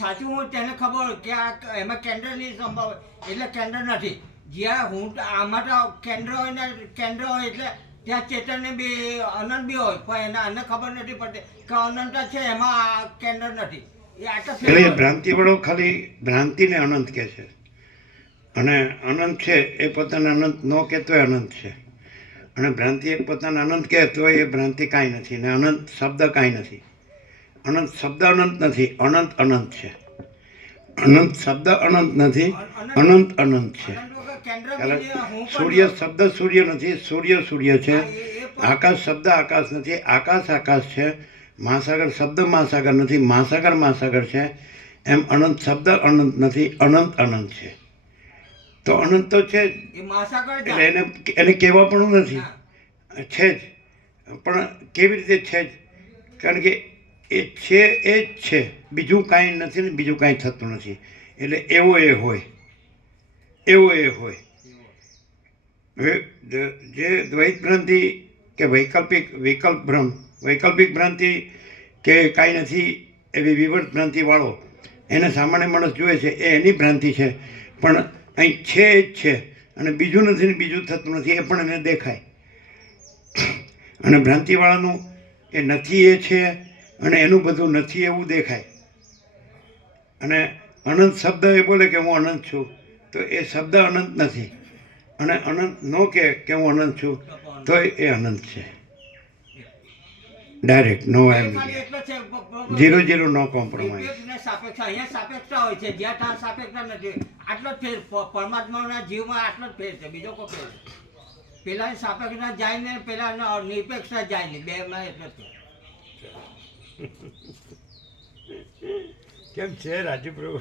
સાચું હું તેને ખબર હોય કે આ એમાં કેન્દ્રની સંભાવ, એટલે કેન્દ્ર નથી. જ્યાં હું આમાં તો કેન્દ્ર હોય ને, કેન્દ્ર હોય એટલે ત્યાં ચેતનને બી અનંત બી હોય, પણ એને આને ખબર નથી પડતી કે અનંત છે, એમાં કેન્દ્ર નથી. એ આટલા એટલે ભ્રાંતિવાળો ખાલી ભ્રાંતિને અનંત કહે છે અને અનંત છે એ પોતાને અનંત ન કહેતોય અનંત છે. અને ભ્રાંતિ એક પોતાને અનંત કહે તો એ ભ્રાંતિ કાંઈ નથી ને અનંત શબ્દ કાંઈ નથી. અનંત શબ્દ અનંત નથી, અનંત અનંત છે. અનંત શબ્દ અનંત નથી, અનંત અનંત છે. સૂર્ય શબ્દ સૂર્ય નથી, સૂર્ય સૂર્ય છે. આકાશ શબ્દ આકાશ નથી, આકાશ આકાશ છે. મહાસાગર શબ્દ મહાસાગર નથી, મહાસાગર મહાસાગર છે. એમ અનંત શબ્દ અનંત નથી, અનંત અનંત છે. તો અનંત તો છે જ, એટલે એને કહેવા પણ નથી, છે જ. પણ કેવી રીતે છે જ? કારણ કે એ છે એ જ છે, બીજું કાંઈ નથી ને બીજું કાંઈ થતું નથી. એટલે એવો એ હોય, એવો એ હોય. જે દ્વૈત ભ્રાંતિ કે વૈકલ્પિક ભ્રાંતિ કે કાંઈ નથી એવી વિવર્ત ભ્રાંતિવાળો એને સામાન્ય માણસ જુએ છે, એ એની ભ્રાંતિ છે. પણ અહીં છે એ જ છે અને બીજું નથી ને બીજું થતું નથી, એ પણ એને દેખાય. અને ભ્રાંતિવાળાનું એ નથી એ છે અને એનું બધું નથી એવું દેખાય. અને અનંત શબ્દ એ બોલે કે હું અનંત છું, તો એ શબ્દ અનંત નથી. અને અનંત ન કહે કે હું અનંત છું તો એ અનંત છે ડાયરેક્ટ નો એ એમ ખાલી એટલો છે ઝીરો ઝીરો નો કોમ્પ્રોમાઇઝ. નિરપેક્ષ ને સાપેક્ષ અહીંયા સાપેક્ષતા હોય છે જ્યાં ત્યાં સાપેક્ષતા નથી આટલો જ ફેર પરમાત્માના જીવમાં આટલો જ ફેર છે બીજો કોઈ ફેર નથી. પેલા સાપેક્ષતા જાય ને પેલા નિરપેક્ષતા જાય ને બેમાં એટલો જ છે. કેમ છે રાજુ પ્રભુ?